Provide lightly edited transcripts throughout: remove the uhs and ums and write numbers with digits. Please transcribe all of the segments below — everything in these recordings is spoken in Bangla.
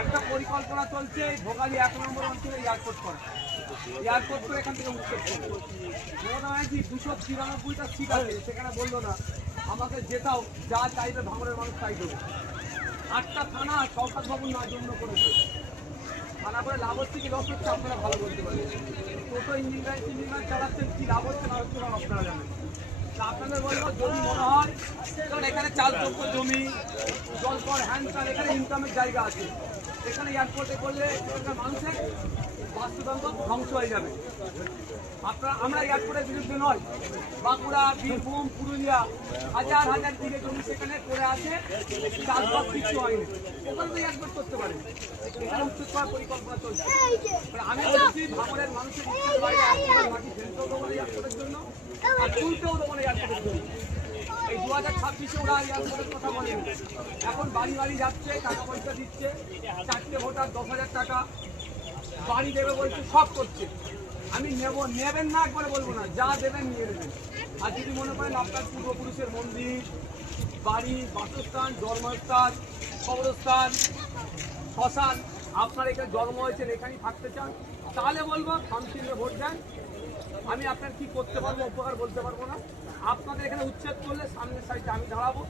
একটা পরিকল্পনা চলছে ভোগালী 1 নম্বর অঞ্চলে এয়ারপোর্ট করা, এয়ারপোর্ট করে এখান থেকে উচ্ছেদ করবে। মমতা ব্যানার্জি 293টা সিট আছে, সেখানে বললো না আমাকে যেটাও যা চাইবে ভাঙড়ের মানুষ তাই দেবে। 8টা থানা সরকার ভবন না জন্য করেছে, থানা করে লাভ হচ্ছে কি লস হচ্ছে আপনারা ভালো বলতে পারেন। টোটো ইঞ্জিনিয়ার চালাচ্ছেন, কি লাভ হচ্ছে না হচ্ছে আপনারা জানেন। আপনাদের বলবো যদি মনে হয় কারণ এখানে চালযোগ্য জমি, জলকর হ্যান্ডসার, এখানে ইনকামের জায়গা আছে, এখানে এয়ারপোর্টে করলে এখানকার মানুষের বাস্তুতন্ত্র ধ্বংস হয়ে যাবে। আমরা এয়ারপোর্টের বিরুদ্ধে নয়। বাঁকুড়া, বীরভূম, পুরুলিয়া হাজার হাজার দিকে জমি সেখানে পড়ে আছে, চাষবাস কিছু হয়নি, ওখানে তো এয়ারপোর্ট করতে পারে। এখানে উচ্ছেদ করার পরিকল্পনা চলছে। আমি বলছি ভাঙড়ের মানুষের মাটি ফেলতেও দেবো না এয়ারপোর্টের জন্য, আর তুলতেও দেবো না এয়ারপোর্টের জন্য। এই 2026-এ ওরা এয়ারপোর্টের কথা বলেন, এখন বাড়ি বাড়ি যাচ্ছে, টাকা পয়সা দিচ্ছে, 4টে ভোটার 10,000 টাকা বাড়ি দেবে বলছে, সব করছে। আমি নেবেন না একবারে বলবো না, যা দেবেন নিয়ে নেবেন। আর যদি মনে করেন আপনার পূর্বপুরুষের মন্দির, বাড়ি, বাসস্থান, জন্মস্থান, কবরস্থান, শ্মশান, আপনার এখানে জন্ম হয়েছেন, এখানেই থাকতে চান, তাহলে বলবো খামচিহ্নে ভোট দেন। আমি আপনার কি করতে পারবো উপকার বলতে পারবো না। আপনাদের এখানে উচ্ছেদ করলে সামনের সাইডে আমি দাঁড়াবো,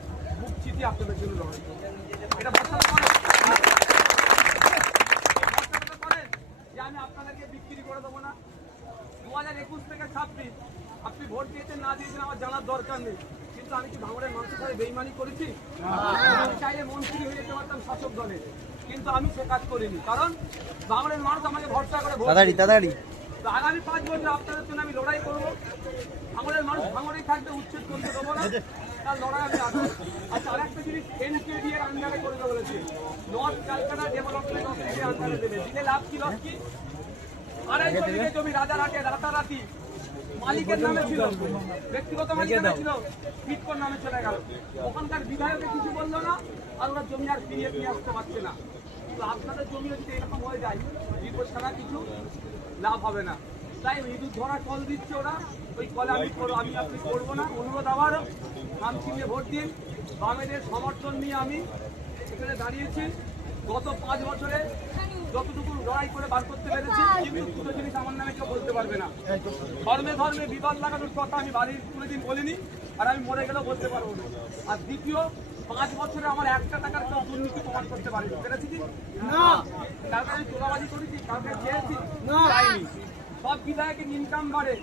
বুক চিঠি আপনাদের জন্য লড়াই করবো। এটা বছর করেন যে আমি আপনাদেরকে বিক্রি করে দেবো না। 2021 থেকে 26 আপনি ভোট দিয়েছেন না দিয়েছেন আমার জানার দরকার নেই, কিন্তু আমি কি ভাঙড়ের মানুষের সাথে বেইমানি করেছি? আমি চাইলে মন্ত্রী হয়ে যেতে পারতাম শাসক দলে, কিন্তু আমি সে কাজ করিনি, কারণ ভাঙড়ের মানুষ আমাকে ভরসা করে ভোট দিয়েছে। তো আগামী 5 বছর আপনাদের জন্য আমি লড়াই করবো। ভাঙড়ের মানুষ ভাঙড়েই থাকবে, উচ্ছেদ করতে দেবো না, তার লড়াই আমি আসবো। আচ্ছা, আরেকটা জিনিস এনকেডি এর আন্ডারে করতে বলেছে, নর্থ ক্যালকাটা ডেভেলপমেন্ট অথরিটির আন্ডারে দেবে। দিলে লাভ কি লস কি? 250 বিঘে জমি রাজারহাটে রাতারাতি মালিকের নামে ছিল, ব্যক্তিগত মালিকের নামে ছিল, ফিটকোর নামে চলে গেল। ওখানকার বিধায়কে কিছু বললো না, আর ওরা জমি আর ফিরিয়ে নিয়ে আসতে পারছে না। তো আপনাদের জমি যদি এরকম হয়ে যায়, বিপদ ছাড়া কিছু লাভ হবে না। তাই ইঁদুর ধরা কল দিচ্ছে ওরা, ওই কলে আমি আপনি করবো না। অনুরোধ আবারও খামচিহ্নে ভোট দিন। বামেদের সমর্থন নিয়ে আমি এখানে দাঁড়িয়েছি। গত 5 বছরে যতটুকু লড়াই করে বার করতে পেরেছি, কিন্তু দুটো জিনিস আমার নামে কেউ বলতে পারবে না। ধর্মে ধর্মে বিবাদ লাগানোর কথা আমি বাড়ির কোনোদিন বলিনি, আর আমি মরে গেলেও বলতে পারবো না। আর দ্বিতীয়, 5 বছরে আমার 1 টাকার কেউ দুর্নীতি প্রমাণ করতে পারিনি। পেরেছি কি না? কাউকে আমি তোলাবাজি করেছি, কাউকে চেয়েছি না, চাইনি। সব বিধায়কের ইনকাম বাড়ে,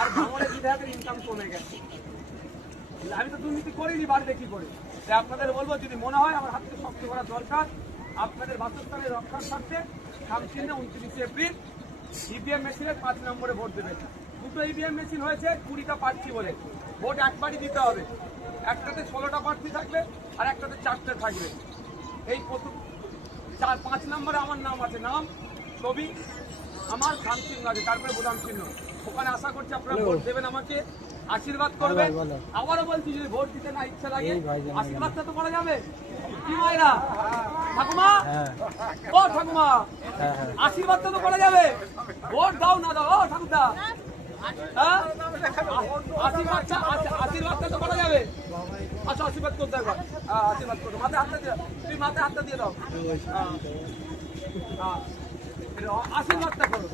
আর ভাঙড়ের বিধায়কের ইনকাম কমে গেছে। আমি তো দুর্নীতি করিনি, বাড়িতে কি করে? তাই আপনাদের বলবো, যদি মনে হয় আমার হাতকে শক্ত করা দরকার, আপনাদের বাসস্থানের রক্ষার স্বার্থে খামচিহ্নে 29 এপ্রিল ইভিএম মেশিনের 5 নম্বরে ভোট দেবেন। দুটো ইভিএম মেশিন হয়েছে 20টা প্রার্থী বলে, ভোট একবারই দিতে হবে। একটাতে 16টা প্রার্থী থাকবে, আর একটাতে 4টে থাকবে। এই প্রথম 5 নম্বরে আমার নাম আছে, নাম, ছবি, আমার খামচিহ্ন আছে, তারপরে বোতাম চিহ্ন। ওখানে আশা করছি আপনারা ভোট দেবেন, আমাকে আশীর্বাদ করবেন। আবারও বলছি, যদি ভোট দিতে না ইচ্ছা লাগে, আশীর্বাদটা তো করা যাবে। কি মায়েরা, ঠাকুমা, ও ঠাকুমা, আশীর্বাদটা তো করা যাবে। ভোট দাও না দাও, ও ঠাকুরদা, হ্যাঁ, আশীর্বাদটা তো করা যাবে। আচ্ছা, আশীর্বাদ করতে একবার, আশীর্বাদ করো, মাথায় হাতটা দিয়ে, তুমি মাথায় হাতটা দিয়ে দাও, আশীর্বাদটা করো।